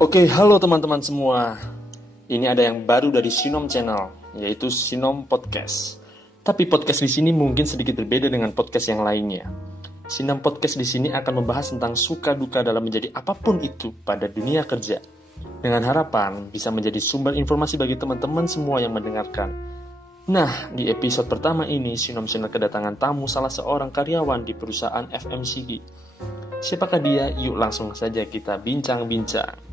Oke, halo teman-teman semua. Ini ada yang baru dari Sinom Channel, yaitu Sinom Podcast. Tapi podcast di sini mungkin sedikit berbeda dengan podcast yang lainnya. Sinom Podcast di sini akan membahas tentang suka duka dalam menjadi apapun itu pada dunia kerja. Dengan harapan bisa menjadi sumber informasi bagi teman-teman semua yang mendengarkan. Nah, di episode pertama ini Sinom Channel kedatangan tamu salah seorang karyawan di perusahaan FMCG. Siapakah dia? Yuk langsung saja kita bincang-bincang.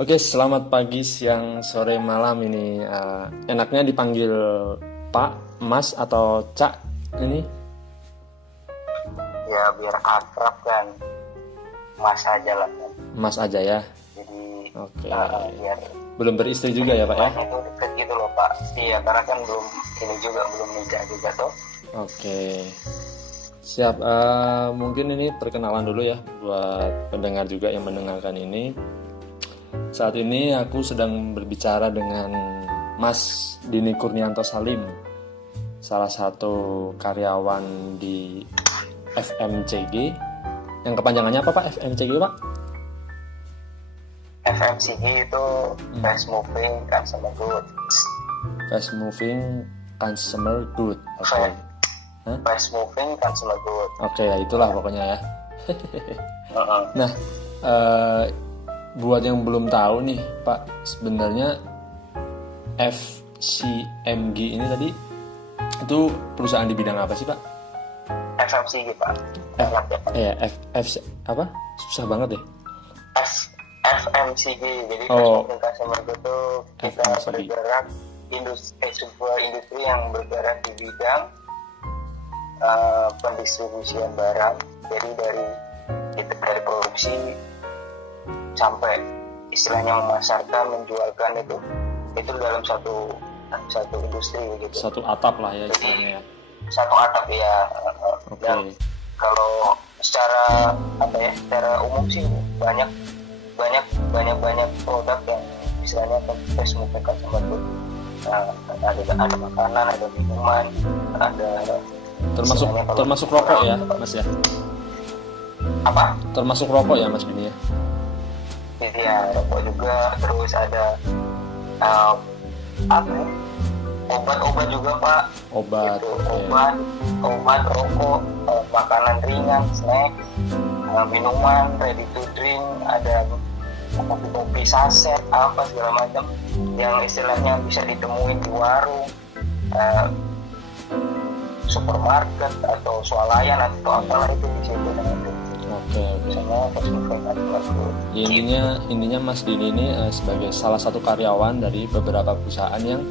Oke, selamat pagi, siang, sore, malam ini. Enaknya dipanggil Pak, Mas, atau Cak ini? Ya biar akrab kan, Mas aja lah kan. Mas aja ya. Jadi Oke. biar Belum beristri juga ya Pak ya? itu deket gitu loh Pak. Iya karena kan belum nikah juga tuh. Oke. Siap. Mungkin ini perkenalan dulu ya buat pendengar juga yang mendengarkan ini. Saat ini aku sedang berbicara dengan Mas Dini Kurnianto Salim, salah satu karyawan di FMCG. Yang kepanjangannya apa Pak? FMCG Pak? FMCG itu Fast Moving Consumer Goods. Fast Moving Consumer Good. Oke. Fast Moving Consumer Goods. Oke, ya itulah pokoknya ya. Nah, buat yang belum tahu nih Pak, sebenarnya FCMG ini tadi itu perusahaan di bidang apa sih Pak? FMCG Pak. Apa? Susah banget deh. FMCG jadi Fast Moving Consumer Goods itu kita bergerak sebuah industri yang bergerak di bidang pendistribusian barang. Jadi dari produksi sampai istilahnya memasarkan, menjualkan itu dalam satu industri gitu. Satu atap lah ya istilahnya ya. Satu atap ya. Okay. Dan kalau secara umum sih banyak produk yang istilahnya fast moving consumer goods. Ada makanan, ada minuman, ada termasuk rokok ya Mas ya. Apa? Termasuk rokok ya Mas Bini ya. Ya, rokok juga, terus ada obat-obat juga Pak. Obat, gitu. Obat, rokok, makanan ringan, snack, minuman, ready to drink, ada kopi saset, apa segala macam yang istilahnya bisa ditemuin di warung, supermarket atau swalayan atau apalah itu di situ itu. Oke. Ya, intinya Mas Dini ini sebagai salah satu karyawan dari beberapa perusahaan yang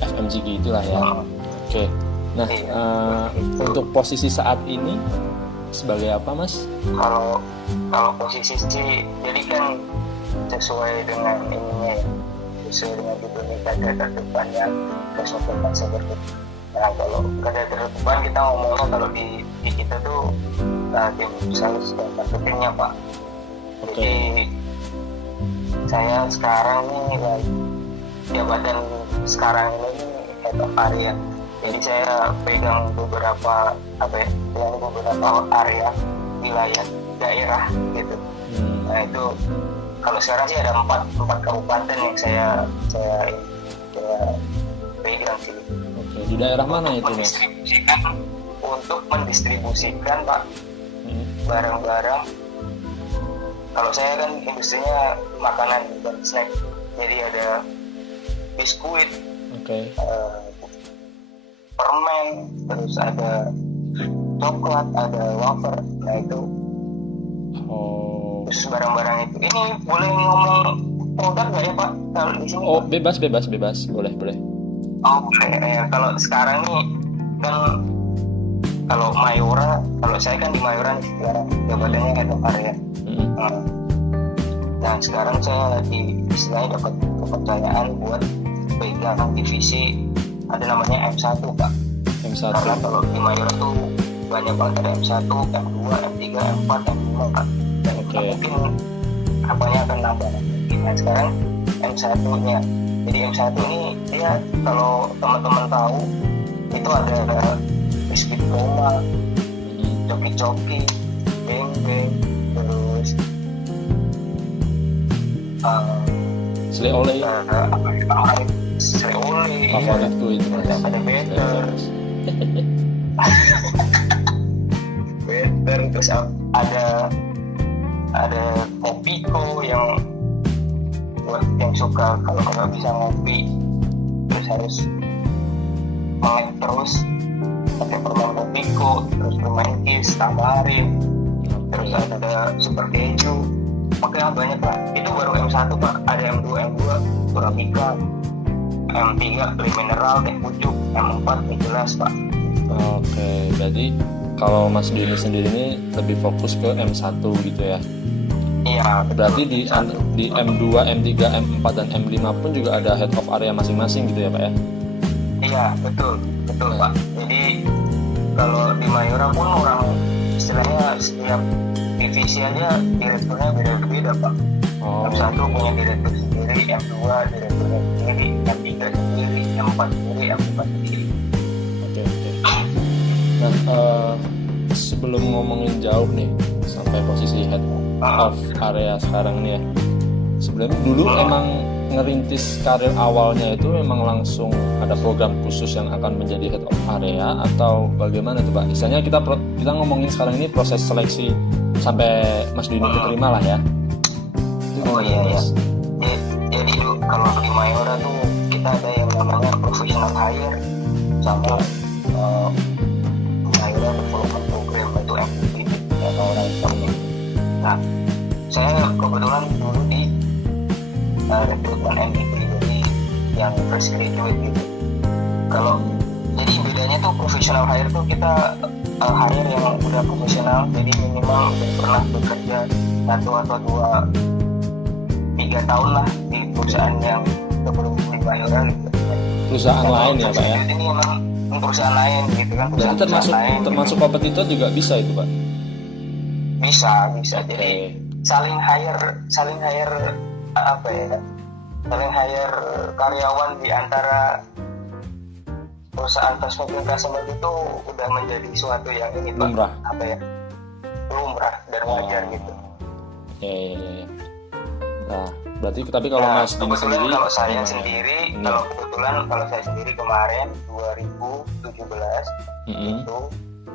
FMCG itulah ya. Oke. Nah, untuk posisi saat ini sebagai apa Mas? Kalau posisi sih, jadi kan sesuai dengan ininya ya, sesuai dengan dinamika terdepannya kesulitan seperti. Nah kalau kada terdepan kita ngomongnya kalau di kita tuh tim sales dan marketingnya Pak. Jadi saya sekarang nih jabatan sekarang ini head of area. Jadi saya pegang beberapa area wilayah daerah gitu. Nah itu kalau sekarang sih ada 4 kabupaten yang saya pegang sih. Oke, di daerah mana itu Mas? Untuk mendistribusikan Pak barang-barang. Kalau saya kan industrinya makanan dan snack, jadi ada biskuit, permen, terus ada coklat, ada wafer. Nah itu terus barang-barang itu. Ini boleh ngomong produk nggak ya Pak kalau di sini? Oh Pak? bebas, boleh. Oh boleh. Kalau sekarang nih kan kalau saya kan di Mayora nih sekarang jabatannya head of area. Nah sekarang saya istilahnya dapat kepercayaan buat pegang divisi ada namanya M1 Pak. M1. Karena kalau di Mayora tuh banyak banget, ada M1, M2, M3, M4, M5 Pak. Dan mungkin apanya akan nambah. Nah sekarang M1-nya. Jadi M1 ini dia kalau teman-teman tahu itu ada biskuit Roma, coki-coki, beng-beng, terus Slay Olay. Orang Slay Olay. Favoritku itu mas. Ada Better. Better, terus ada Kopiko yang buat yang suka kalau nggak bisa ngopi terus harus melek terus pakai permen Kopiko, terus permen Kiss tambahin, terus ada Super Keju, makanya banyak lah. Itu baru M1 pak, ada M2 Torabika, M3 Clean Mineral, teh pucuk, M4 mie gelas pak. Oke, jadi kalau Mas Dini sendiri ini lebih fokus ke M1 gitu ya? Iya. Berarti di M2, M3, M4 dan M5 pun juga ada head of area masing-masing gitu ya Pak ya? Iya, betul Pak. Jadi kalau di Mayora pun orang istilahnya setiap divisi aja direkturnya beda-beda Pak. M1 punya direktur sendiri, M2 direkturnya sendiri, M3 sendiri, M4 sendiri, M5 sendiri. Oke. Nah, sebelum ngomongin jauh nih sampai posisi head of area sekarang nih ya, sebelumnya dulu emang ngerintis karir awalnya itu memang langsung ada program khusus yang akan menjadi head of area atau bagaimana tuh Pak? Misalnya kita ngomongin sekarang ini proses seleksi sampai Mas Dini diterima lah ya. Oh iya. Jadi kalau di Mayora tuh kita ada yang namanya professional hire sama Mayora Development Program, itu MVP atau orang itu. Nah, saya kebetulan dulu di rekrutmen MVP, jadi yang fresh graduate gitu. Kalau jadi bedanya tuh professional hire tuh kita hire yang udah profesional, jadi minimal udah pernah bekerja 1 atau 3 tahun lah di perusahaan yang sebelum di Mayora gitu. Perusahaan lain ya Pak ya? Ini memang perusahaan lain gitu kan. Berarti termasuk kompetitor juga bisa itu Pak? Bisa. Okay. Jadi saling hire apa ya? Saling hire karyawan di antara perusahaan prospecting customer itu udah menjadi suatu yang ini Pak. Lumrah. Apa ya? Lumrah dan wajar gitu. Iya. Nah, berarti tapi kalau Mas Dini sendiri, kalau saya sendiri kemarin 2017 itu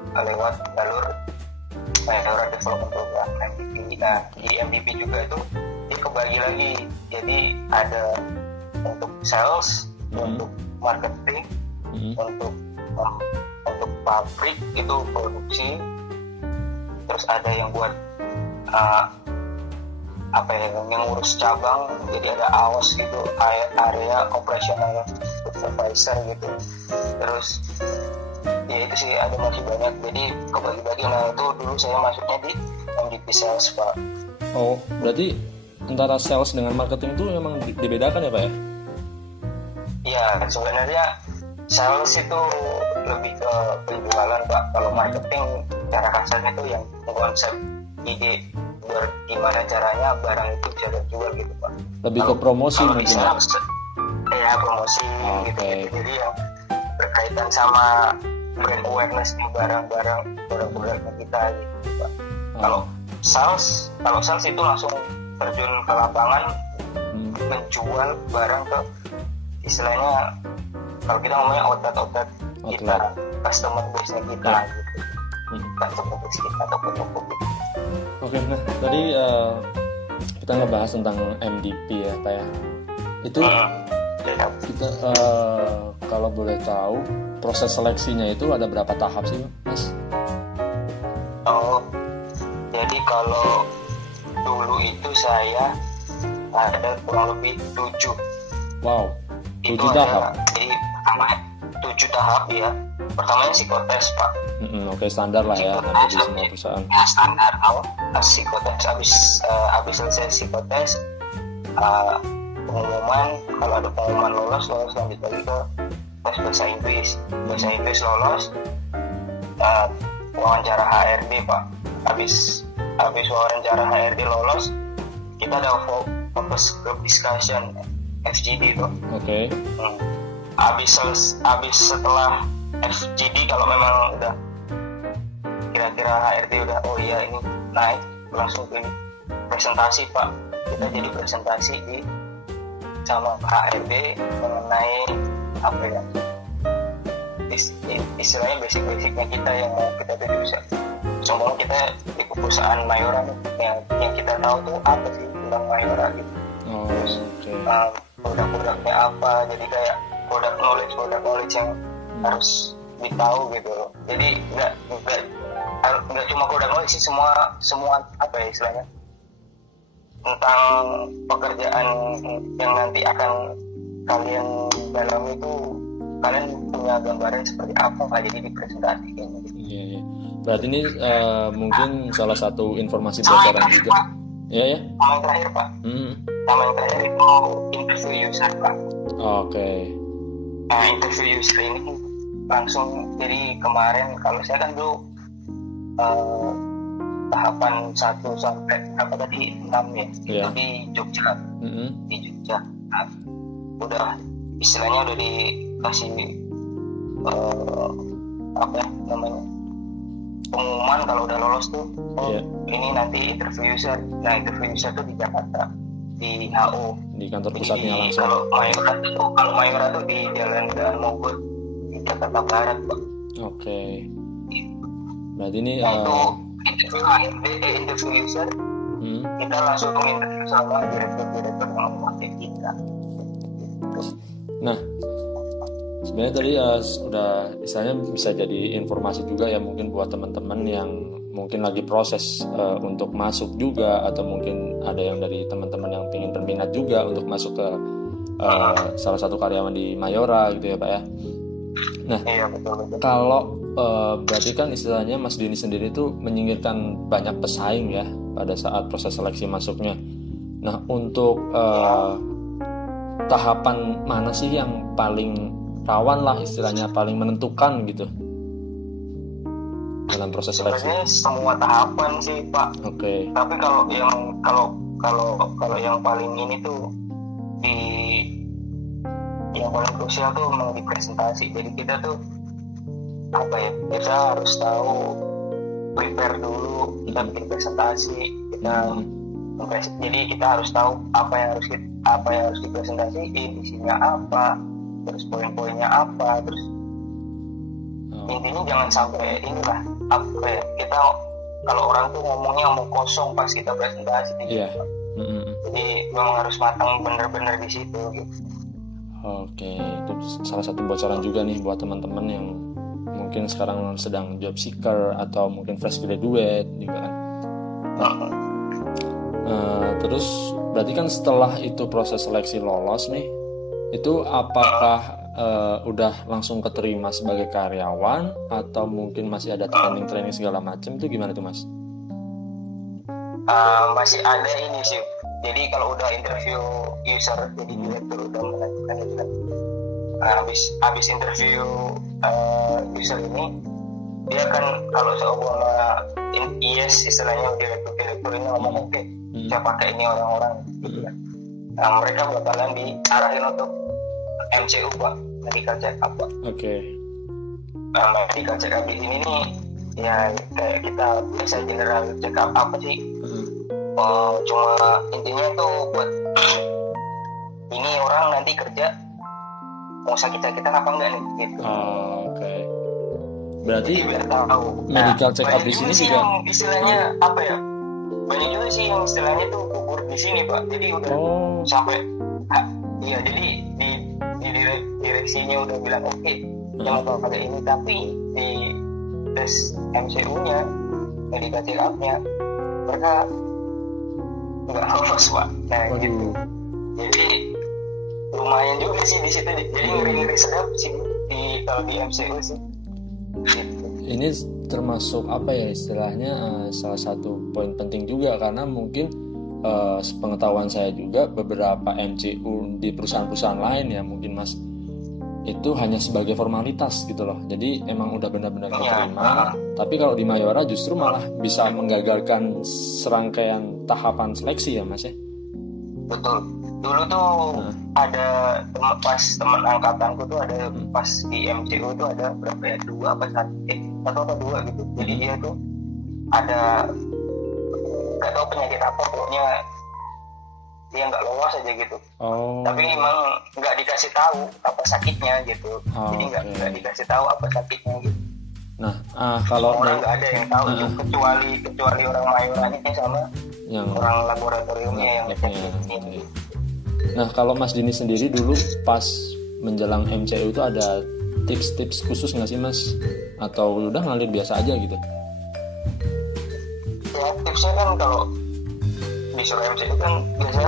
lewat jalur Mayora Development Program MVP. Nah, di MVP juga itu dia kebagi lagi. Jadi ada untuk sales, untuk marketing, untuk pabrik itu produksi, terus ada yang buat yang ngurus cabang, jadi ada AOS gitu, area operational supervisor gitu. Terus ya itu sih ada masih banyak, jadi kebagi-bagi. Nah itu dulu saya masuknya di MVP sales Pak. Oh, berarti antara sales dengan marketing itu memang dibedakan ya Pak ya? Iya, sebenarnya sales itu lebih ke penjualan Pak. Kalau marketing cara kasarnya itu yang konsep ide gimana caranya barang itu bisa terjual gitu Pak. Lebih ke promosi mungkin ya? Ya promosi gitu. Jadi yang berkaitan sama brand awareness di barang-barang kita gitu Pak. Kalau sales itu langsung terjun ke lapangan menjual barang ke istilahnya kalau kita ngomongnya outlet kita, customer base-nya kita gitu. Customer base kita ataupun toko gitu. Oke, nah tadi kita ngebahas tentang MDP ya Pak ya. Itu kita kalau boleh tahu proses seleksinya itu ada berapa tahap sih Mas? Oh, jadi kalau dulu itu saya ada kurang lebih 7. Wow, 7 tahap. Jadi pertama 7 tahap ya. Pertamanya psikotes Pak. Oke, standar lah ya hampir di semua perusahaan. Ya standar. Psikotes habis selesai psikotes pengumuman, kalau ada pengumuman lolos lanjut lagi ke tes bahasa Inggris lolos, wawancara HRD Pak. Habis wawancara HRD lolos, kita ada fokus group discussion FGD tuh. Oke. Habis setelah FGD, kalau memang udah kira-kira HRD udah oh iya ini naik, langsung ke presentasi Pak. Kita jadi presentasi sama HRD mengenai apa ya, istilahnya basic-basicnya kita yang mau kita tuju bisa. Contohnya kita di perusahaan Mayora yang kita tahu tuh apa sih tentang Mayora gitu. Terus produk-produknya apa, jadi kayak produk knowledge yang harus ditahu gitu loh. Jadi nggak cuma produk knowledge sih, semua apa ya istilahnya tentang pekerjaan yang nanti akan kalian dalami itu, kalian punya gambaran seperti apa, nggak jadi dipresentasikan gitu. Iya. Berarti ini mungkin salah satu informasi bocoran juga. Iya ya. Sama yang terakhir Pak. Sama yang terakhir itu interview user Pak. Oke. Nah, interview user ini langsung, jadi kemarin kalau saya kan dulu tahapan 1 sampai apa tadi 6 ya, itu di Jogja. Di Jogja. Nah, udah istilahnya udah dikasih apa namanya, pengumuman kalau udah lolos tuh ini nanti interview user. Nah, interview user tuh di Jakarta, di HO, di kantor pusatnya langsung. Kalau Mayora tuh di Jalan Daan Mogot di Jakarta Barat Pak. Oke. Berarti ini itu interview HRD, interview user. Kita langsung interview sama direktur yang memakai kita. Nah, sebenarnya tadi udah misalnya bisa jadi informasi juga ya, mungkin buat teman-teman yang mungkin lagi proses untuk masuk juga, atau mungkin ada yang dari teman-teman yang ingin berminat juga untuk masuk ke salah satu karyawan di Mayora gitu ya Pak ya. Nah, iya, betul. Kalau berarti kan istilahnya Mas Dini sendiri itu menyingkirkan banyak pesaing ya pada saat proses seleksi masuknya. Nah, untuk tahapan mana sih yang paling rawan lah istilahnya, paling menentukan gitu dalam proses seleksi? Sebenarnya semua tahapan sih Pak. Oke. Tapi kalau yang paling ini tuh yang paling krusial tuh memang di presentasi. Jadi kita tuh apa ya, kita harus tahu prepare dulu, kita bikin presentasi, jadi kita harus tahu apa yang harus dipresentasiin, isinya apa, terus poin-poinnya apa, terus intinya jangan sampai inilah apa ya, kita kalau orang tuh ngomongnya ngomong kosong pas kita presentasi gitu. Jadi memang harus matang bener-bener di situ gitu. Oke, itu salah satu bocoran juga nih buat teman-teman yang mungkin sekarang sedang job seeker atau mungkin fresh graduate juga kan. Terus berarti kan setelah itu proses seleksi lolos nih, itu apakah udah langsung keterima sebagai karyawan atau mungkin masih ada training segala macam, itu gimana tuh Mas? Masih ada ini sih. Jadi kalau udah interview user, jadi direktur udah menentukan itu kan. Habis interview user ini, dia kan kalau seumpama yes istilahnya direktur ini ngomong oke, saya pakai ini orang-orang gitu kan. Nah, mereka bakalan diarahin untuk MCU Pak, medical check up Pak. Oke. Medical check up di sini nih ya kayak kita biasa general check up apa sih? Cuma intinya tuh buat ini orang nanti kerja mau sakit-sakitan apa enggak nih gitu. Oke. Berarti biar tahu. Medical check up di sini juga yang istilahnya apa ya? Banyak juga sih yang istilahnya tuh gugur di sini Pak. Jadi udah sampai iya, jadi di direksinya udah bilang oke, yang mau pakai ini, tapi di tes MCU-nya, medical check up-nya mereka nggak lolos Pak. Nah gitu. Jadi lumayan juga sih di situ. Jadi ngeri sedap sih kalau di MCU sih. Gitu. Ini termasuk apa ya istilahnya salah satu poin penting juga, karena mungkin sepengetahuan saya juga beberapa MCU di perusahaan-perusahaan lain ya mungkin Mas itu hanya sebagai formalitas gitu loh. Jadi emang udah benar-benar diterima. Tapi kalau di Mayora justru malah bisa menggagalkan serangkaian tahapan seleksi ya Mas ya. Betul. Dulu tuh ada pas teman angkatanku tuh ada pas di MCU tuh ada berapa ya, 2 apa 1 atau 2 gitu. Jadi dia tuh ada nggak tahu penyakit apa, pokoknya dia nggak lolos aja gitu. Oh. Tapi emang nggak dikasih tahu apa sakitnya gitu. Jadi nggak dikasih tahu apa sakitnya gitu. Nah, kalau orang nggak ada yang tahu kecuali orang Mayuranya sama yang orang laboratoriumnya yang okay. Nah, kalau Mas Dini sendiri dulu pas menjelang MCU itu ada tips-tips khusus nggak sih Mas? Atau udah ngalir biasa aja gitu? Ya tipsnya kan kalau disuruh MCU kan biasa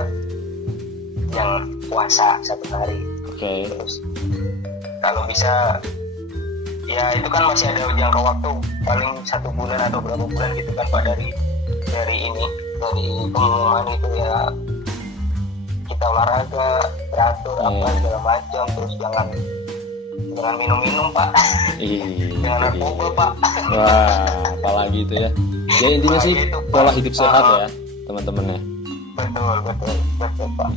yang puasa 1 hari. Oke. Terus kalau bisa ya itu kan masih ada jangka waktu paling 1 bulan atau berapa bulan gitu kan Pak dari pengumuman itu ya, kita olahraga teratur apa segala macam, terus jangan minum Pak. Jangan narkoba Pak. Wah, apalagi itu ya. Ya intinya sih gitu, pola hidup sehat ya teman-teman ya. Betul Pak.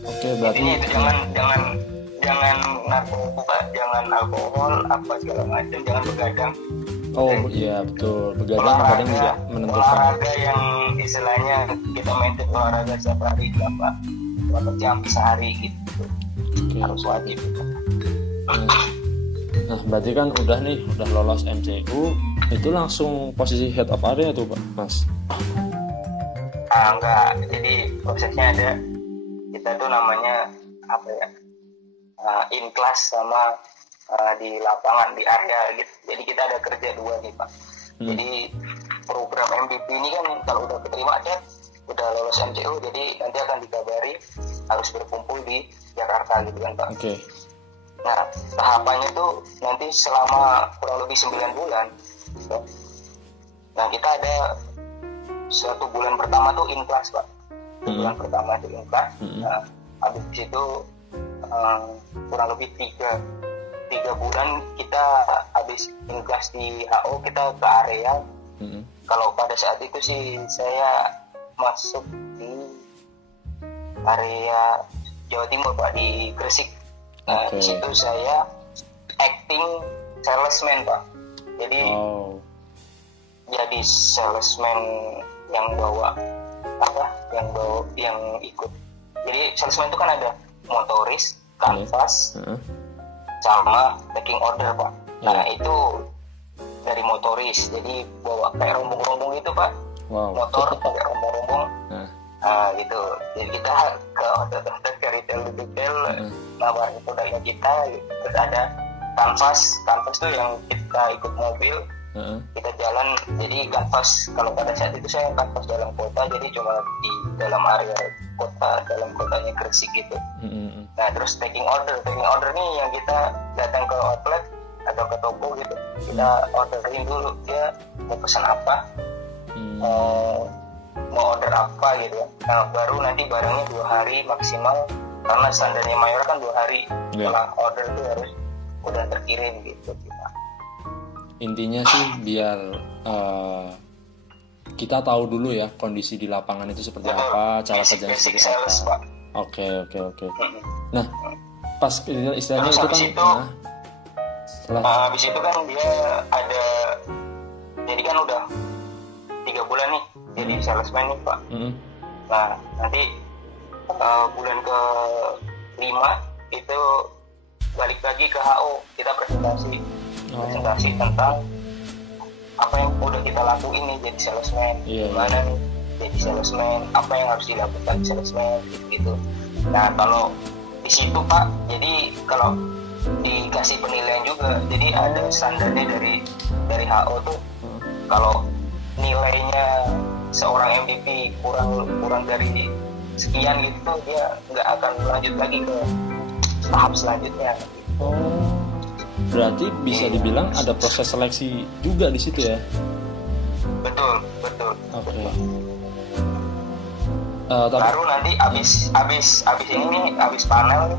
Oke, berarti intinya itu jangan narkoba, jangan alkohol apa segala macam, jangan begadang. Oh iya betul, begadang kadang juga menentukan. Olahraga yang istilahnya kita maintain olahraga setiap hari berapa jam sehari gitu. Okay. Harus wajib. Nah berarti kan udah lolos MCU, itu langsung posisi head of area tuh Pak Mas? Enggak, jadi prosesnya ada, kita tuh namanya apa ya, in class sama di lapangan di area gitu. Jadi kita ada kerja 2 nih Pak. Jadi program MVP ini kan kalau udah keterima aja, udah lolos MCU, jadi nanti akan dikabari harus berkumpul di Jakarta gitu kan Pak. Oke. Nah tahapannya tuh nanti selama kurang lebih 9 bulan. Nah kita ada 1 bulan pertama tuh in class Pak. Bulan pertama itu in class. Nah habis itu kurang lebih 3 bulan kita habis in class di HO, kita ke area. Kalau pada saat itu sih saya masuk di area Jawa Timur Pak, di Gresik. Nah di situ saya acting salesman Pak. Jadi jadi salesman yang ikut. Jadi salesman itu kan ada motoris, kanvas, sama taking order Pak. Nah itu dari motoris, jadi bawa kayak rombong-rombong itu Pak. Motor kayak rombong-rombong. Nah gitu. Jadi kita ke hotel-hotel, ke retail, nawarin produknya kita gitu. Terus ada kanvas tuh yang kita ikut mobil, kita jalan. Jadi kanvas, kalau pada saat itu saya kanvas dalam kota, jadi cuma di dalam area kota, dalam kotanya Gresik gitu. Nah terus taking order nih yang kita datang ke outlet atau ke toko gitu, kita orderin dulu dia mau pesan apa, mau order apa gitu ya. Nah baru nanti barangnya 2 hari maksimal, karena standarnya Mayora kan 2 hari setelah order itu harus udah terkirim gitu kita. Intinya sih biar kita tahu dulu ya kondisi di lapangan itu seperti apa, cara kerjanya seperti apa. Oke. Nah pas istilahnya terus itu kan habis itu kan dia ada, jadi kan udah 3 bulan nih jadi salesman nih Pak. Nah nanti bulan ke-5 itu balik lagi ke HO, kita presentasi tentang apa yang udah kita lakuin nih jadi salesman. Gimana nih jadi salesman, apa yang harus dilakukan salesman gitu. Nah kalau di situ Pak, jadi kalau dikasih penilaian juga, jadi ada standarnya dari HO tuh, kalau nilainya seorang MVP kurang dari sekian gitu, dia nggak akan lanjut lagi ke tahap selanjutnya. Berarti bisa dibilang ada proses seleksi juga di situ ya? Betul. Oke. Baru nanti abis ini nih, abis panel.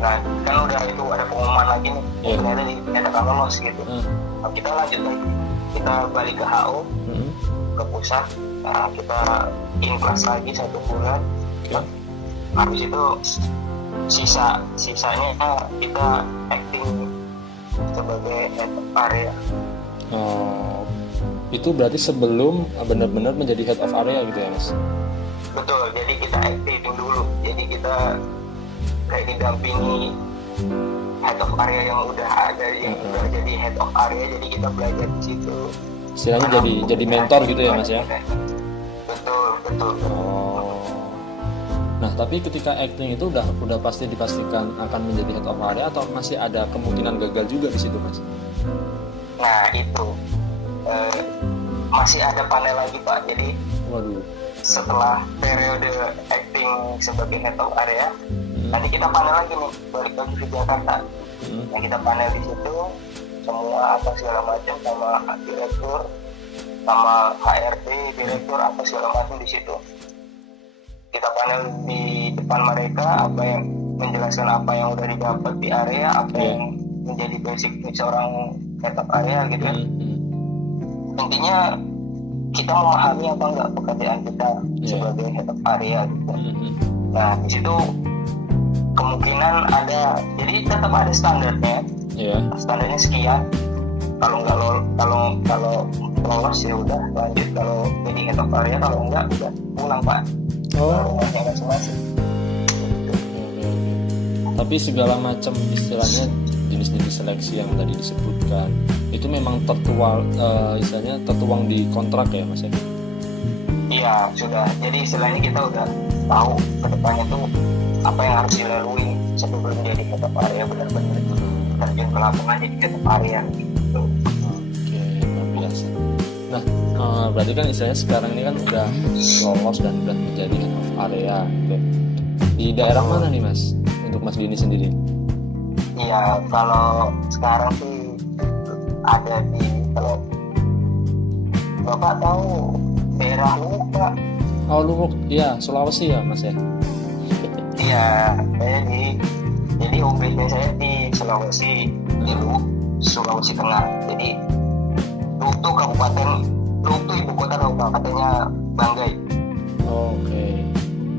Nah kan udah itu ada pengumuman lagi nih, ternyata dinyatakan lolos gitu. Nah, kita lanjut lagi, kita balik ke HO, ke pusat. Nah kita in class lagi 1 bulan. Habis itu sisanya kita acting sebagai head of area. Itu berarti sebelum benar-benar menjadi head of area gitu ya Mas? Betul, jadi kita acting dulu. Jadi kita kayak didampingi head of area yang udah ada, yang udah jadi head of area, jadi kita belajar di situ. Istilahnya jadi mentor gitu ya Mas ya? Betul. Oh. Nah, tapi ketika acting itu udah pasti dipastikan akan menjadi head of area atau masih ada kemungkinan gagal juga di situ Mas? Nah itu masih ada panel lagi Pak. Jadi Waduh. setelah periode acting sebagai head of area, nanti kita panel lagi nih, balik lagi ke Jakarta. Nah kita panel di situ semua apa segala macam, sama direktur, sama HRD, direktur apa segala macam di situ. Kita panel di depan mereka, apa yang menjelaskan apa yang udah didapat di area, apa yang menjadi basic seorang head of area gitu ya. Intinya kita memahami apa enggak pekerjaan kita sebagai head of area gitu. Nah di situ kemungkinan ada, jadi tetap ada standarnya. Standarnya sekian. Kalau lolos ya udah lanjut, kalau jadi head of area, kalau enggak udah pulang Pak. Rumahnya masing-masing. Tapi segala macam istilahnya jenis-jenis seleksi yang tadi disebutkan itu memang tertuang di kontrak ya Mas ya? Iya sudah. Jadi istilahnya kita udah tahu ke depannya tuh apa yang harus dilalui sebelum jadi head of area, benar-benar terjun ke lapangan jadi head of area gitu. Oke, luar biasa. Nah, berarti kan istilahnya sekarang ini kan udah lolos dan udah menjadi head of area gitu. Di daerah mana nih Mas untuk Mas Dini sendiri? Iya, kalau sekarang sih ada di, kalau Bapak tahu daerah Luwuk Pak. Oh Luwuk, iya Sulawesi ya Mas ya? Iya, jadi OB-nya saya di Sulawesi, di Luwuk, Sulawesi Tengah. Jadi Luwuk tuh ibu kota kabupatennya Banggai. Oke.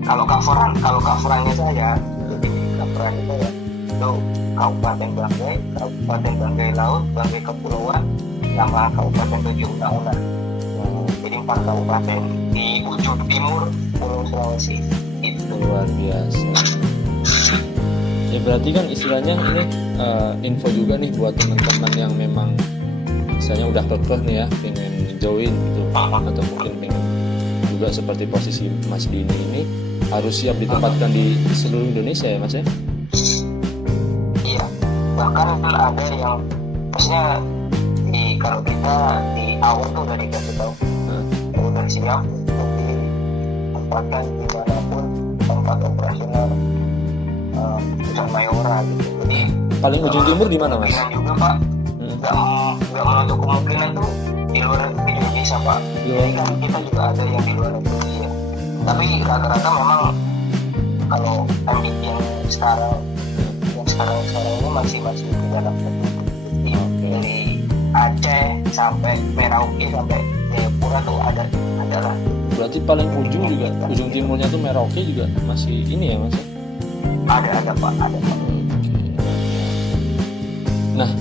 Kalau coverannya saya, jadi coveran itu ya, itu Kabupaten Banggai Laut, Banggai Kepulauan, sama Kabupaten Tujuh Una. Jadi 4 kabupaten di ujung timur Pulau Sulawesi. Itu luar biasa. Ya berarti kan istilahnya ini info juga nih buat teman-teman yang memang misalnya udah kekeh nih ya pengen join gitu, atau mungkin pengen juga seperti posisi Mas Dini ini harus siap ditempatkan di seluruh Indonesia ya Mas ya? Iya, bahkan ada yang maksudnya kalau kita di awal tuh udah dikasih tahu udah siap untuk ditempatkan dimanapun tempat operasional perusahaan Mayora gitu. Jadi paling ujung timur di mana Mas? Juga Pak, nggak menutup kemungkinan tuh di luar negeri juga bisa Pak. Jadi kan kita juga ada yang di luar negeri ya. Tapi rata-rata memang kalau MBT yang sekarang ini masih di dalam negeri. Dari Aceh sampai Merauke sampai Jayapura tuh adalah. Berarti paling ujung timurnya tuh Merauke juga masih ini ya Mas? Ada Pak. Nah,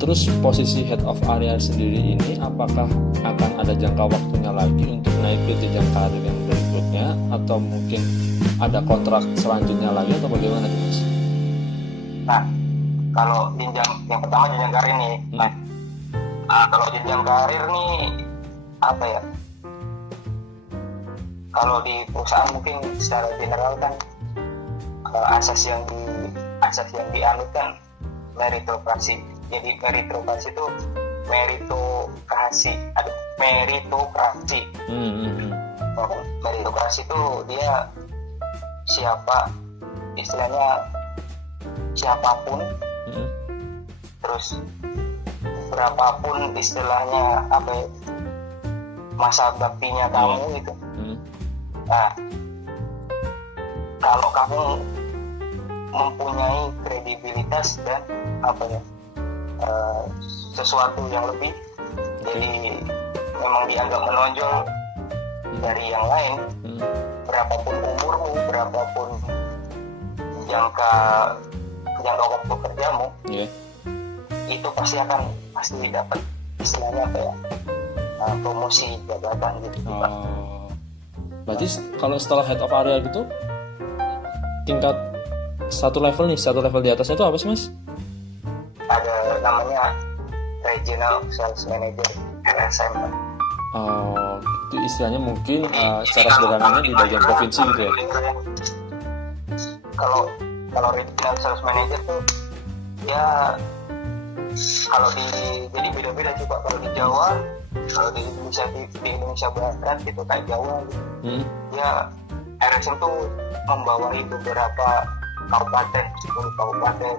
terus posisi head of area sendiri ini apakah akan ada jangka waktunya lagi untuk naik ke jenjang karir yang berikutnya, atau mungkin ada kontrak selanjutnya lagi, atau bagaimana Mas? Nah, kalau yang pertama jenjang karir nih, kalau jenjang karir nih apa ya? Kalau di perusahaan mungkin secara general kan asas yang dianut kan meritokrasi. Jadi meritokrasi itu meritokrasi. Meritokrasi itu dia siapapun, terus berapapun istilahnya apa ya, masa baktinya kamu gitu. Nah, kalau kamu mempunyai kredibilitas dan sesuatu yang lebih, jadi memang dianggap menonjol dari yang lain, berapapun umurmu, berapapun jangka waktu kerjamu, itu pasti dapat istilahnya apa ya, promosi jabatan gitu Pak. Berarti kalau setelah head of area gitu tingkat satu level di atasnya itu apa sih Mas? Ada namanya Regional Sales Manager RSM. Itu istilahnya mungkin secara sederhananya di bagian provinsi gitu ya? Kalau Regional Sales Manager tuh ya jadi beda-beda sih Pak. Kalau di Jawa, kalau di Indonesia Barat gitu kayak Jawa gitu, ya RSM tuh membawahi beberapa kabupaten, 10 kabupaten,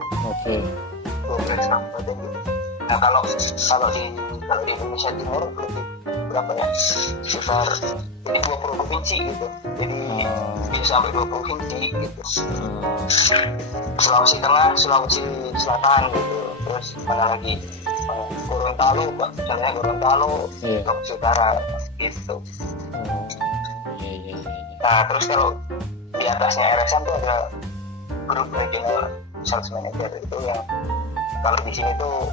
12 kabupaten gitu. Nah kalau di Indonesia Timur lebih berapa ya? Sekitar jadi 2 provinsi gitu. Jadi bisa sampai 2 provinsi gitu. Sulawesi Tengah, Sulawesi Selatan gitu. Terus mana lagi? Gorontalo, misalnya Gorontalo, Sulawesi Utara gitu. Nah terus kalau di atasnya RSM tuh ada grup Regional Sales Manager itu yang kalau di sini tuh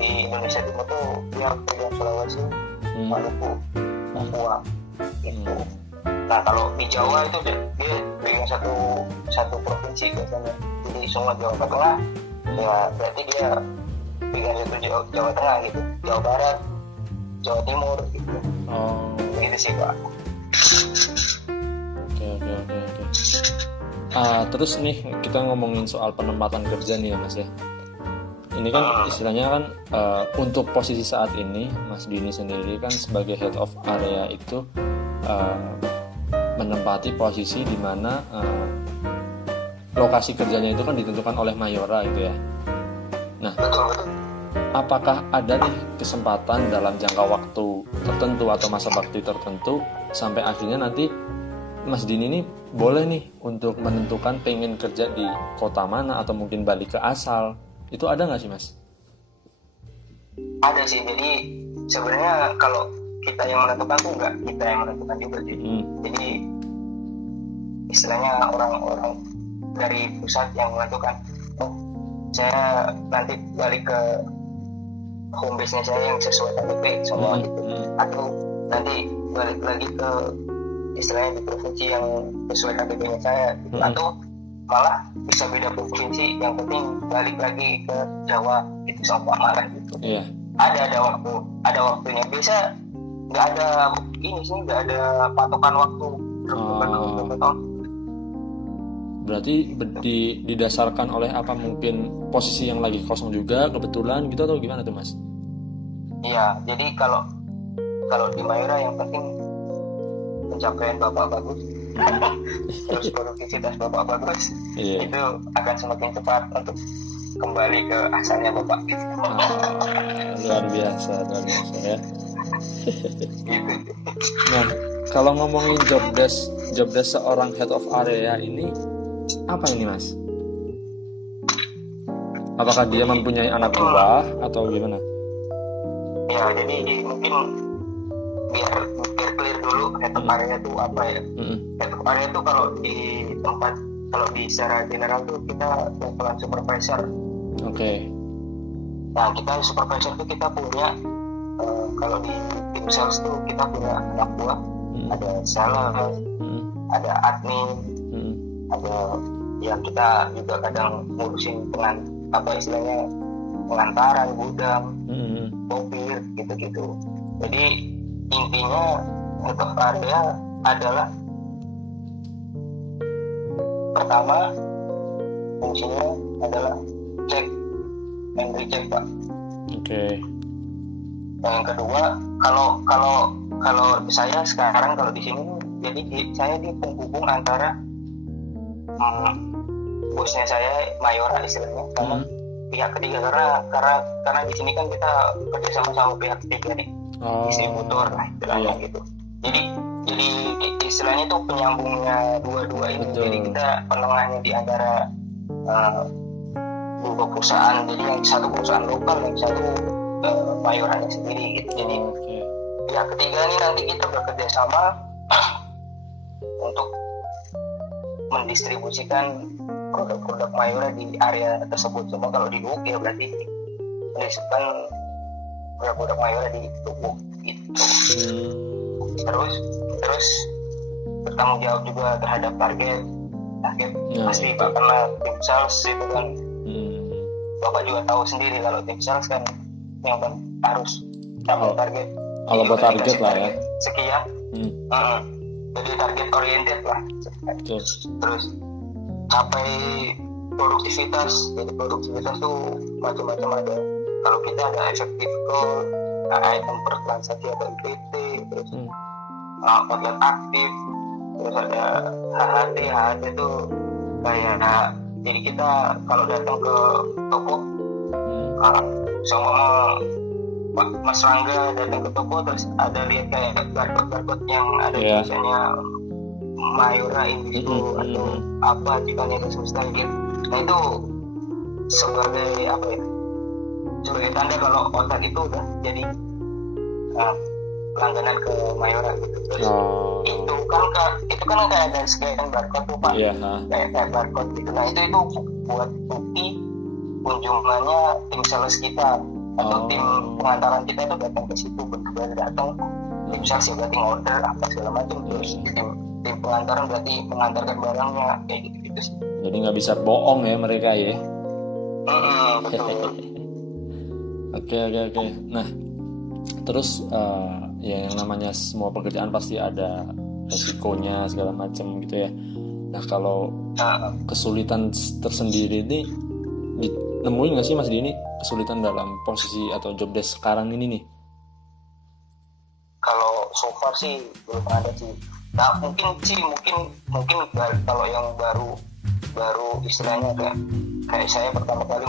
di Indonesia Timur tuh dia bagian Sulawesi, Maluku, Papua gitu. Nah kalau di Jawa itu dia bagian satu provinsi biasanya. Jadi semua Jawa Tengah ya berarti dia bagian satu Jawa Tengah gitu, Jawa Barat, Jawa Timur gitu. Begitu sih Pak. Oke. Terus nih kita ngomongin soal penempatan kerja nih ya Mas ya. Ini kan istilahnya kan untuk posisi saat ini Mas Dini sendiri kan sebagai head of area itu menempati posisi di mana lokasi kerjanya itu kan ditentukan oleh Mayora gitu ya. Nah, apakah ada nih kesempatan dalam jangka waktu tertentu atau masa bakti tertentu sampai akhirnya nanti Mas Dini ini boleh nih untuk menentukan pengen kerja di kota mana atau mungkin balik ke asal, itu ada nggak sih Mas? Ada sih, jadi sebenarnya kalau kita yang menentukan tuh nggak kita yang menentukan juga sih. Jadi istilahnya orang-orang dari pusat yang menentukan, saya nanti balik ke home base-nya saya yang sesuai KTP semua gitu, atau nanti balik lagi ke istilahnya di provinsi yang sesuai KTP-nya saya gitu. Atau malah bisa beda provinsi, yang penting balik lagi ke Jawa itu sama malah gitu. Ada waktunya. Biasa nggak ada nggak ada patokan waktu. Berarti didasarkan oleh apa, mungkin posisi yang lagi kosong juga kebetulan gitu atau gimana tuh Mas? Iya, jadi kalau di Mayora yang penting pencapaian Bapak bagus, terus produktivitas Bapak bagus, itu akan semakin cepat untuk kembali ke asalnya Bapak. Luar biasa ya. Nah, kalau ngomongin job desk seorang head of area ini apa ini Mas? Apakah dia mempunyai anak buah atau gimana? Ya, jadi mungkin biar clear dulu head of area itu apa ya. Head of area itu kalau di secara general tuh kita levelan supervisor. Oke. Nah, kita supervisor tuh kita punya kalau di tim sales tuh kita punya anak buah, ada sales, ada admin, ada yang kita juga kadang ngurusin dengan apa istilahnya pengantaran gudang, sopir gitu-gitu. Jadi intinya head of area adalah pertama fungsinya adalah cek and recheck Pak. Oke. Yang kedua, kalau saya sekarang kalau di sini jadi saya di penghubung antara bosnya saya Mayora istilahnya sama pihak ketiga, karena di sini kan kita kerja sama pihak ketiga nih, distributor lah istilahnya gitu. Jadi istilahnya tuh penyambungnya dua ini. Betul. Jadi kita penengahnya di antara dua perusahaan. Jadi yang satu perusahaan lokal, yang satu Mayoranya sendiri gitu. Jadi pihak ketiga ini nanti kita bekerja sama untuk mendistribusikan produk-produk Mayora di area tersebut. Cuma kalau di Lubuk ya berarti mendistribusikan produk-produk Mayora di Lubuk gitu. terus bertanggung jawab juga terhadap target pasti itu. karena tim sales itu kan Bapak juga tahu sendiri kalau tim sales kan yang harus capai target. Kalau buat target lah ya. Sekian. Jadi target oriented lah. Terus capai produktivitas. Jadi produktivitas tuh macam-macam ada. Kalau kita ada effective goal, item per transaksi atau IPT, terus outlet aktif, terus ada HHT itu kayak jadi kita kalau datang ke toko sama Mas Rangga datang ke toko terus ada lihat kayak barcode yang ada tulisannya Mayora Indigo atau apa Tiffany dan semesta gitu. Nah itu sebagai apa ya? Sebagai tanda kalau otak itu udah jadi langganan ke Mayora gitu. Terus itu kan kayak ada scan barcode tuh Pak. Kayak barcode gitu. Nah itu buat bukti kunjungannya tim sales kita atau tim pengantaran kita itu datang ke situ, benar-benar datang tim sales ya berarti order apa segala macam, terus tim pengantaran berarti mengantarkan barangnya kayak gitu sih. Jadi nggak bisa bohong ya mereka ya. Betul. Oke. Nah terus ya yang namanya semua pekerjaan pasti ada resikonya segala macam gitu ya. Nah kalau kesulitan tersendiri ini nemuin nggak sih Mas Dini kesulitan dalam posisi atau job desk sekarang ini nih? Kalau so far sih belum ada sih. Nah mungkin kalau yang baru istilahnya kayak saya pertama kali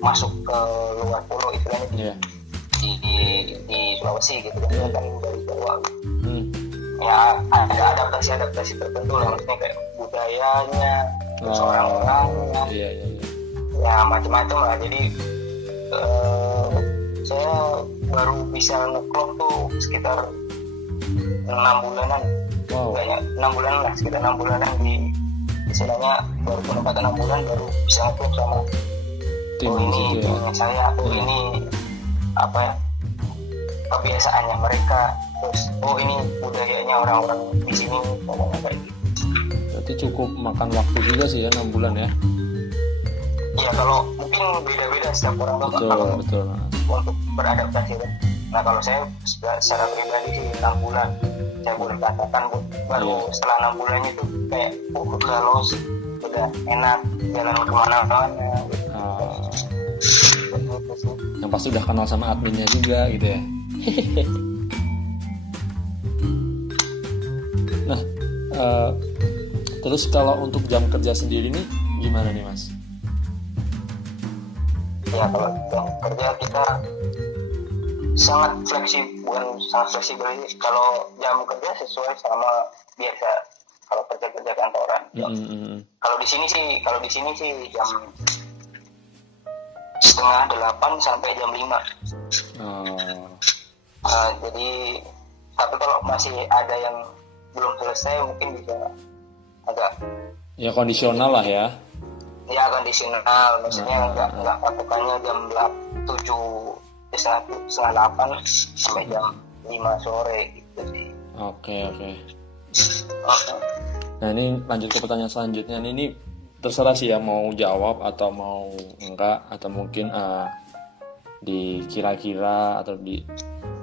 masuk ke luar pulau istilahnya di Sulawesi gitu kan dari Jawa. Ya ada adaptasi tertentu lah, maksudnya kayak budayanya, orang-orangnya. Iya. Ya macam-macam lah. Jadi saya baru bisa ngeklop tuh sekitar 6 bulanan. Kayaknya 6 bulanan lah, sekitar 6 bulanan di istilahnya baru penempatan 6 bulan baru bisa ngeklop sama ini saya, ini apa ya kebiasaannya mereka, terus ini budayanya orang-orang di sini ngomongnya kayak gitu. Berarti cukup makan waktu juga sih ya 6 bulan ya. Ya kalau mungkin beda-beda setiap orang kan betul. Untuk beradaptasi kan. Nah kalau saya secara pribadi sih 6 bulan saya boleh katakan baru setelah 6 bulannya itu kayak udah los, udah enak jalan kemana-mana gitu. Yang pasti udah kenal sama adminnya juga gitu ya. Nah terus kalau untuk jam kerja sendiri nih gimana nih Mas? Ya kalau jam kerja kita sangat fleksibel ini. Kalau jam kerja sesuai sama biasa kalau kerja kantoran. Kalau di sini sih jam 7:30 sampai jam 5. Jadi tapi kalau masih ada yang belum selesai mungkin bisa agak ya kondisional lah ya. Ya kondisional, maksudnya nggak patokannya jam 7:30 sampai jam 5 sore gitu sih. Oke. Nah ini lanjut ke pertanyaan selanjutnya. Ini terserah sih ya mau jawab atau mau enggak, atau mungkin dikira-kira atau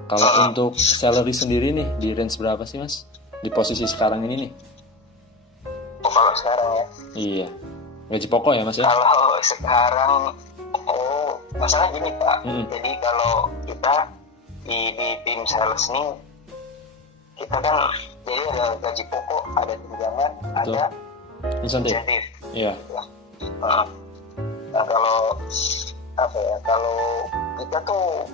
kalau untuk salary sendiri nih di range berapa sih Mas di posisi sekarang ini nih? Kalau sekarang ya? Iya, gaji pokok ya Mas ya? Kalau sekarang masalah gini Pak. Jadi kalau kita di tim sales nih kita kan jadi ada gaji pokok, ada tunjangan, ada insentif. Iya. Nah kalau kalau kita tuh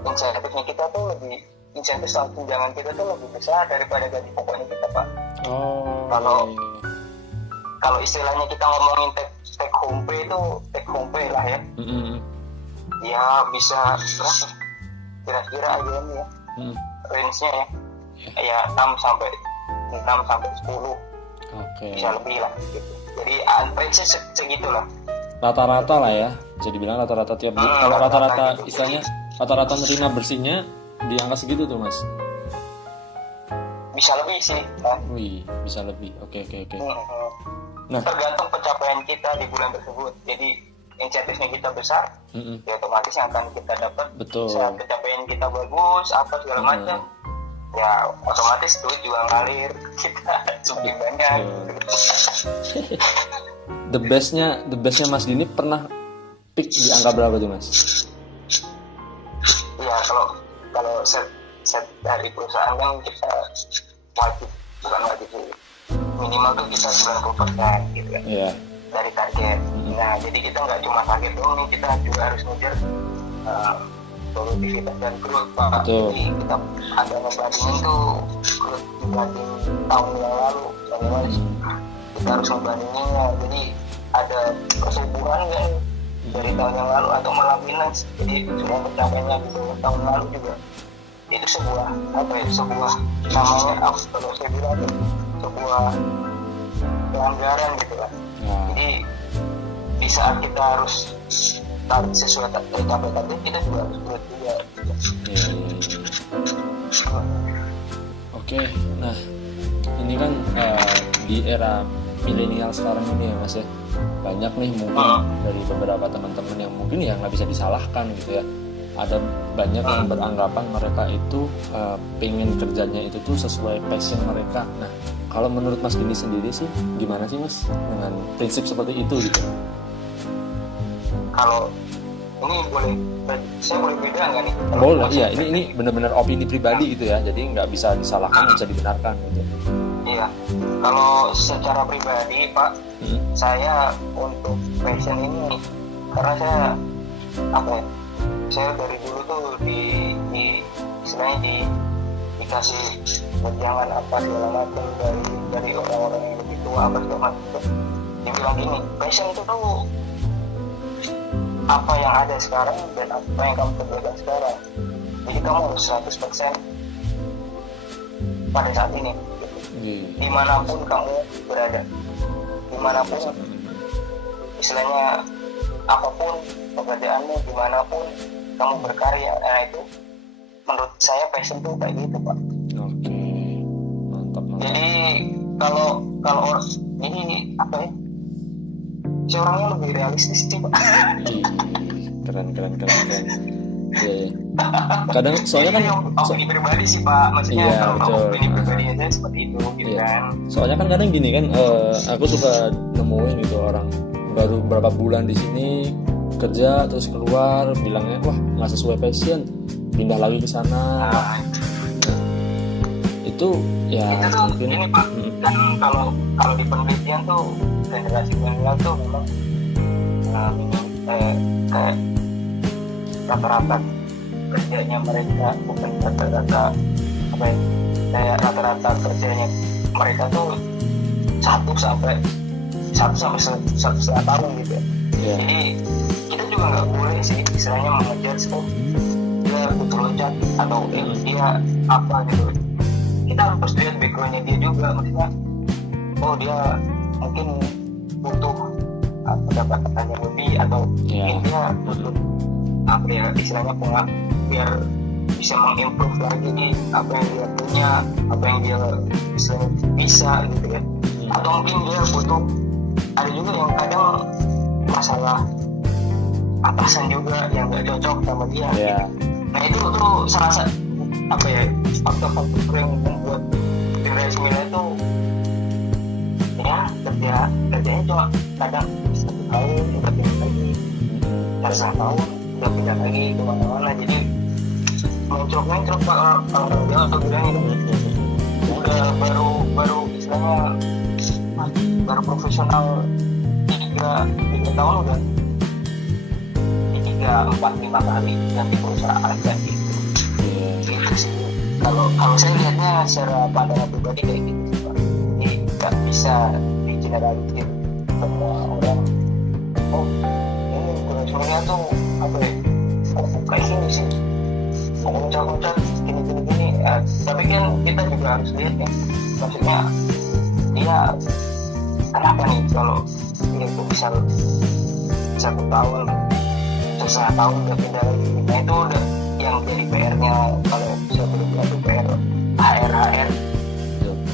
insentifnya kita tuh lebih, insentif sama tunjangan kita tuh lebih besar daripada gaji pokoknya kita Pak. Kalau istilahnya kita ngomongin take home pay itu take home pay lah ya. Ya bisa berapa? Kira-kira aja nih ya. Range-nya ya. Ya 6 sampai 10. Bisa lebih lah gitu. Jadi range-nya segitulah. Rata-rata lah ya. Bisa dibilang rata-rata tiap bulan. Kalau rata-rata gitu. Istilahnya rata-rata nerima bersihnya di angka segitu tuh Mas? Bisa lebih sih. Nah. Wih, bisa lebih. Oke. Nah, tergantung pencapaian kita di bulan tersebut. Jadi insentifnya kita besar, ya otomatis yang akan kita dapat. Betul. Saat pencapaian kita bagus, apa segala macam, ya otomatis duit juga ngalir kita lebih banyak. The bestnya Mas Dini pernah peak di angka berapa tuh Mas? Ya kalau set dari perusahaan kan kita bukan wajib sih, minimal tuh kita 90% gitu kan. Iya. Dari target. Nah, jadi kita nggak cuma target doang nih, kita juga harus ngejar produktivitas dan growth, Pak. Betul. Jadi kita ada ngebandingin tuh growth dibanding tahun yang lalu. Kita harus ngebandinginnya. Jadi ada pertumbuhan kan dari tahun yang lalu atau malah minus. Jadi semua pencapaiannya di tahun lalu juga itu sebuah namanya kalau saya bilang itu sebuah pelanggaran gitu kan. Jadi di saat kita harus tarik sesuai target kita juga harus buat juga. Oke, nah ini kan di era milenial sekarang ini ya Mas ya, banyak nih mungkin dari beberapa teman-teman yang mungkin ya nggak bisa disalahkan gitu ya. Ada banyak yang beranggapan mereka itu pengen kerjanya itu tuh sesuai passion mereka. Nah, kalau menurut Mas Dini sendiri sih gimana sih Mas dengan prinsip seperti itu gitu? Kalau ini saya boleh beda nggak nih? Boleh, iya. Ini benar-benar opini pribadi gitu ya. Jadi nggak bisa disalahkan, nggak bisa dibenarkan gitu. Iya. Kalau secara pribadi Pak, saya untuk passion ini karena saya dari dulu tuh istilahnya dikasih wejangan apa segala macam dari orang-orang yang lebih tua apa segala macam. Dibilang gini, passion itu tuh apa yang ada sekarang dan apa yang kamu kerjakan sekarang. Jadi kamu harus 100% pada saat ini. Dimanapun kamu berada, dimanapun istilahnya apapun pekerjaanmu, dimanapun kamu berkarya, itu menurut saya passion tuh kayak gitu Pak. Oke, mantap. Jadi kalau ini apa ya? Saya orangnya lebih realistis sih Pak. Keren. Iya. Kadang soalnya kan opini pribadi sih Pak, maksudnya iya, kalau opini pribadinya saya seperti itu gitu kan. Soalnya kan kadang gini kan, aku suka nemuin gitu orang baru berapa bulan di sini kerja terus keluar bilangnya wah nggak sesuai passion, pindah lagi ke sana. Itu ya itu tuh mungkin ini Pak, kan kalau di penelitian tuh generasi milenial tuh memang kayak rata-rata kerjanya mereka bukan rata-rata apa ya, kayak rata-rata kerjanya mereka tuh 1 sampai 1,5 tahun gitu ya. Jadi kita juga nggak boleh sih istilahnya mengejar dia butuh loncat atau dia apa gitu. Kita harus lihat backgroundnya dia juga, maksudnya dia mungkin butuh pendapatan yang lebih atau mungkin dia butuh apa ya istilahnya biar bisa mengimprove lagi apa yang dia punya, apa yang dia istilahnya bisa gitu ya. Atau mungkin dia butuh, ada juga yang kadang masalah atasan juga yang nggak cocok sama dia. Gitu. Nah itu tuh salah satu apa ya faktor-faktor yang membuat generasi milenial itu ya kerjanya cuma kadang 1 tahun udah pindah lagi, 1 tahun udah pindah lagi kemana-mana. Jadi mencrok kalau dia atau bilang itu udah baru istilahnya baru profesional 3 tahun udah 3, 4, 5 kali ganti perusahaan kan gitu. Gitu sih. Kalau saya lihatnya secara pandangan pribadi kayak gitu sih Pak. Jadi nggak bisa digeneralisir semua orang. Ini generasinya tuh apa ya? Kayak gini sih. Loncat gini. Tapi kan kita juga harus lihat ya. Maksudnya dia kenapa nih kalau dia itu bisa 1 tahun, 1,5 tahun udah pindah lagi. Nah itu udah yang jadi PR-nya kalau sebelumnya tuh PR HR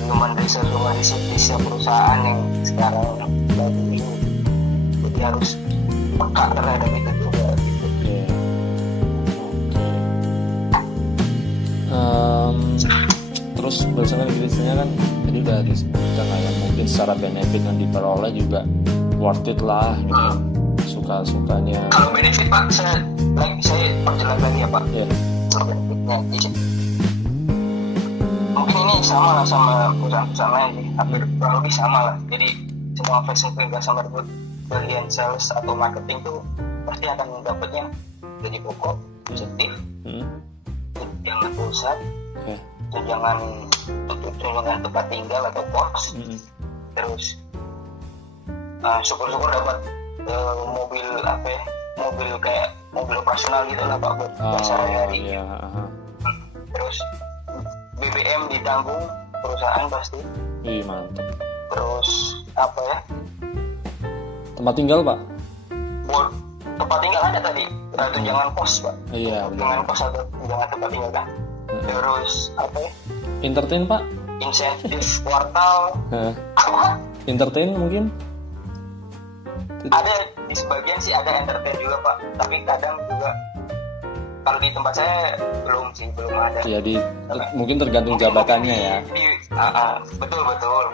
human resource di setiap perusahaan yang sekarang lagi ini, jadi harus peka terhadap itu juga gitu. Terus berdasarkan kritisnya kan tadi udah disebutkan lah ya, mungkin secara benefit yang diperoleh juga worth it lah gitu. Suka-sukanya. Kalau benefit Pak, saya perjelas lagi ya Pak. Kalau benefitnya mungkin ini sama lah sama perusahaan-perusahaan lain sih, hampir kurang lebih sama lah. Jadi semua facing customer bagian sales atau marketing tuh pasti akan dapatnya gaji pokok, insentif, tunjangan pusat, tunjangan tempat tinggal atau kos, terus syukur-syukur dapat mobil kayak mobil operasional gitu lah Pak buat sehari-hari. Terus BBM ditanggung perusahaan pasti. Mantap. Terus apa ya? Tempat tinggal Pak? Tempat tinggal ada tadi. Tunjangan kos Pak. Tunjangan kos atau tunjangan tempat tinggal kan. Terus apa ya? Entertain Pak? Insentif kuartal. Apa? Entertain mungkin? Ada di sebagian sih ada entertain juga Pak. Tapi kadang juga kalau di tempat saya belum ada. Jadi mungkin tergantung jabatannya ya. Betul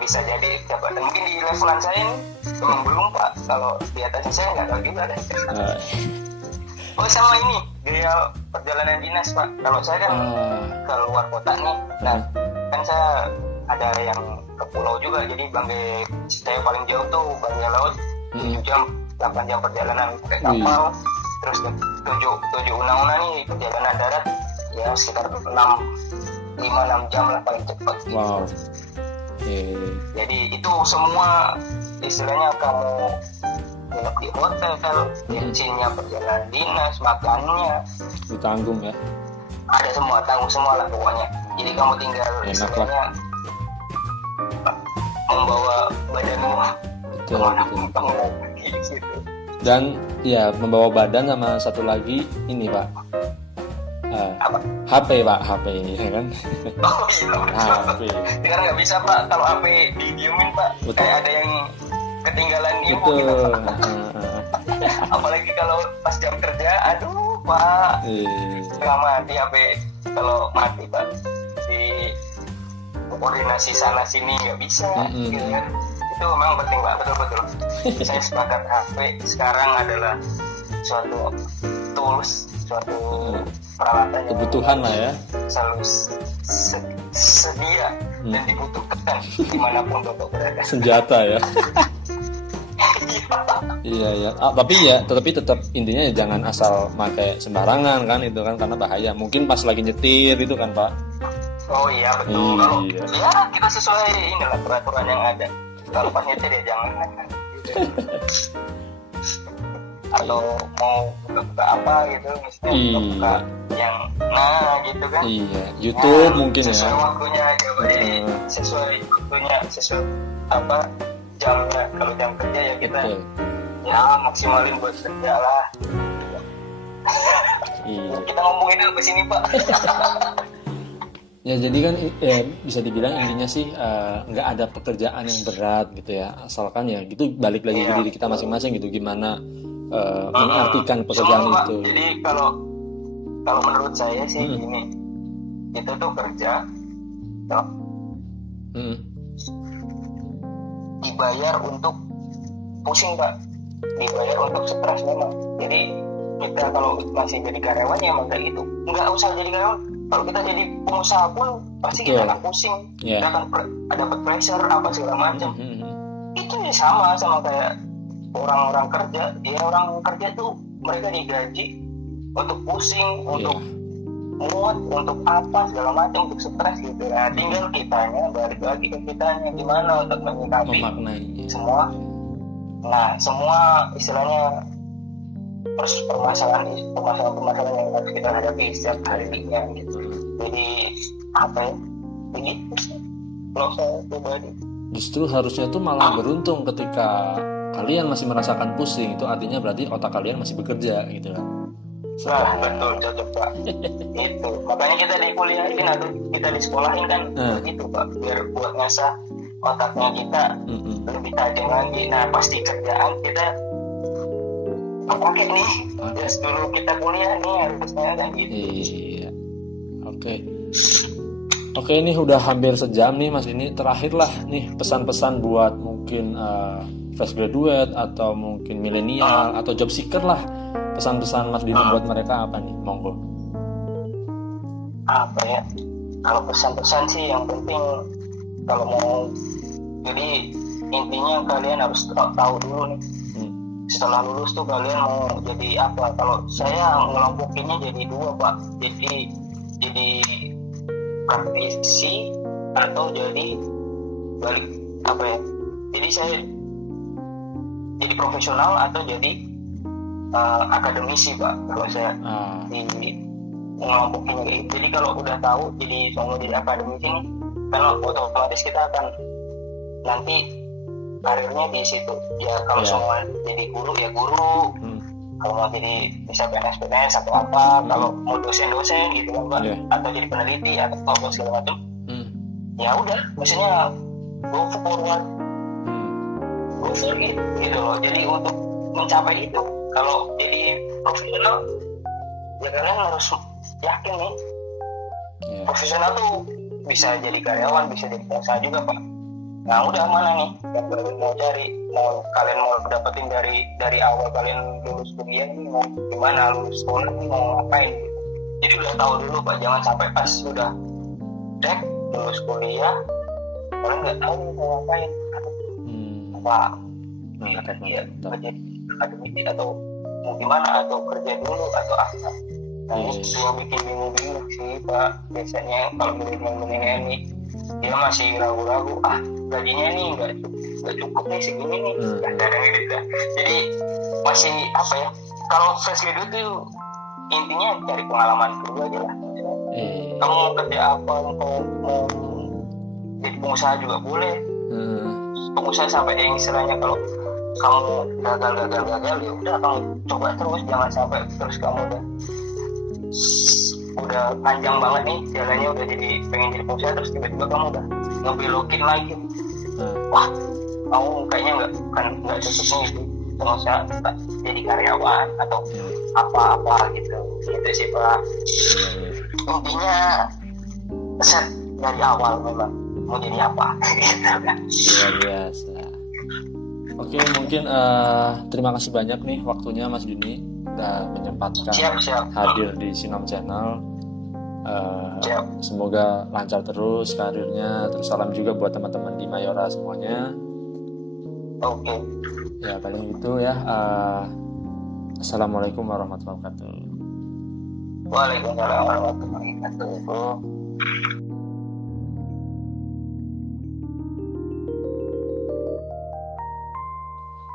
bisa jadi jabatan. Mungkin di levelan saya ini memang belum Pak. Kalau di atasnya saya nggak tahu juga deh. Oh sama ini gaya perjalanan dinas Pak. Kalau saya kan ke luar kota nih. Nah kan saya ada yang ke pulau juga. Jadi Banggai saya paling jauh tuh Banggai Laut 7 jam 8 jam perjalanan pakai kapal. Terus 7 una-una nih perjalanan darat ya sekitar 5-6 jam lah paling cepat gitu. Wow. Jadi itu semua istilahnya kamu nginep di hotel, bensinnya, perjalanan dinas, makannya ditanggung ya. Ada semua, tanggung semua lah pokoknya. Jadi kamu tinggal istilahnya membawa badanmu kemana-pun kamu mau pergi gitu. Dan ya membawa badan sama satu lagi ini Pak, HP Pak, HP ya kan? Oh iya HP. Sekarang nggak bisa Pak, kalau HP didiemin Pak, kayak ada yang ketinggalan info gitu. Apalagi kalau pas jam kerja, aduh Pak, setengah mati HP kalau mati Pak, di koordinasi sana sini nggak bisa gitu kan. Itu memang penting Pak, betul. Saya sepakat HP sekarang adalah suatu tools, suatu peralatan yang kebutuhan lah ya, selalu sedia dan dibutuhkan dimanapun Bapak berada. Senjata ya. Iya. Tapi tetap intinya ya jangan asal pakai sembarangan kan, itu kan karena bahaya. Mungkin pas lagi nyetir itu kan Pak. Oh iya betul. Kalau ya kita sesuai inilah peraturan yang ada. Kalau pas nyetir ya jangan atau mau buka apa gitu, misalnya buka yang gitu kan. Iya, YouTube mungkin sesuai waktunya aja, sesuai waktunya, sesuai apa jamnya. Kalau jam kerja ya kita ya maksimalin buat kerja lah. Kita ngomongin apa sini Pak? Ya jadi kan bisa dibilang intinya sih nggak ada pekerjaan yang berat gitu ya, asalkan ya gitu balik lagi ke diri kita masing-masing gitu, gimana mengartikan pekerjaan semua, itu. Jadi kalau menurut saya sih gini, itu tuh kerja dibayar untuk pusing Pak, dibayar untuk stres memang. Jadi kita kalau masih jadi karyawan ya emang kayak gitu, nggak usah jadi karyawan. Kalau kita jadi pengusaha pun pasti kita akan pusing, kita akan dapat pressure apa segala macam. Itu sama kayak orang-orang kerja. Ya orang kerja tuh mereka digaji untuk pusing, untuk muat, untuk apa segala macam, untuk stres gitu. Nah, tinggal kitanya balik lagi ke kitanya gimana untuk menyikapi semua. Nah, semua istilahnya permasalahan yang harus kita hadapi setiap harinya gitu. Jadi apa ya? Begitu sih. Kalau saya pribadi. Justru harusnya tuh malah beruntung ketika kalian masih merasakan pusing, itu artinya berarti otak kalian masih bekerja gitu kan. Nah, betul, cocok Pak. Itu makanya kita di kuliahin atau kita di sekolahin kan begitu Pak, biar buat ngasah otaknya kita lebih tajam lagi. Nah pasti kerjaan kita pakai nih just dulu kita kuliah nih harusnya kan gitu. Iya. Oke, ini udah hampir sejam nih Mas. Ini terakhir lah nih pesan-pesan buat mungkin fresh graduate atau mungkin milenial atau job seeker lah. Pesan-pesan Mas Dini buat mereka apa nih? Monggo. Apa ya? Kalau pesan-pesan sih yang penting kalau mau, jadi intinya kalian harus tahu dulu nih. Setelah lulus tuh kalian mau jadi apa? Kalau saya ngelompokinnya jadi dua Pak. Jadi praktisi atau jadi balik apa ya? Jadi saya jadi profesional atau jadi akademisi Pak. Kalau saya di ngelompokinnya gitu. Jadi kalau udah tahu jadi mau jadi akademisi nih, kalau otomatis kita akan nanti karirnya di situ. Ya kalau semua jadi guru ya guru. Kalau mau jadi bisa PNS atau apa, kalau mau dosen gitu kan Pak, atau jadi peneliti atau apa segala macam. Ya udah, maksudnya go for it gitu loh. Jadi untuk mencapai itu, kalau jadi profesional ya kalian harus yakin nih. Profesional tuh bisa jadi karyawan, bisa jadi pengusaha juga Pak. Nah udah mana nih yang kalian mau cari, kalian mau dapetin dari awal kalian lulus kuliah nih, mau gimana, lulus sekolah nih mau ngapain gitu. Jadi udah tahu dulu Pak, jangan sampai pas sudah lulus kuliah kalian nggak tahu mau ngapain apa ya, kerja akademisi atau mau gimana, atau kerja dulu atau apa. Nah ini cuma bikin bingung sih Pak. Biasanya kalau milenial nih dia masih ragu-ragu, gajinya nih nggak cukup nih segini nih, gitu. Jadi masih apa ya, kalau fresh graduate itu intinya cari pengalaman dulu aja lah. Kamu mau kerja apa, mau jadi pengusaha juga boleh. Pengusaha sampai yang istilahnya kalau kamu gagal ya udah kamu coba terus, jangan sampai terus kamu udah panjang banget nih jalannya, udah jadi pengen jadi pengusaha terus tiba-tiba kamu udah ngebelokin lagi. Wah, kamu kayaknya nggak cocok nih pengusaha, jadi karyawan atau apa gitu sih Pak. Intinya set dari awal memang mau jadi apa gitu kan. Luar biasa. Oke, mungkin terima kasih banyak nih waktunya Mas Dini udah menyempatkan hadir di Sinom Channel. Semoga lancar terus karirnya. Terus salam juga buat teman-teman di Mayora semuanya. Oke. Ya paling itu ya. Assalamualaikum warahmatullahi wabarakatuh. Waalaikumsalam warahmatullahi wabarakatuh.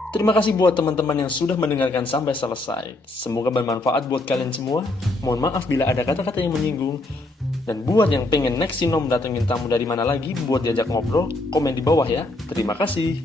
Terima kasih buat teman-teman yang sudah mendengarkan sampai selesai. Semoga bermanfaat buat kalian semua. Mohon maaf bila ada kata-kata yang menyinggung. Dan buat yang pengen next Sinom datengin tamu dari mana lagi buat diajak ngobrol, komen di bawah ya. Terima kasih.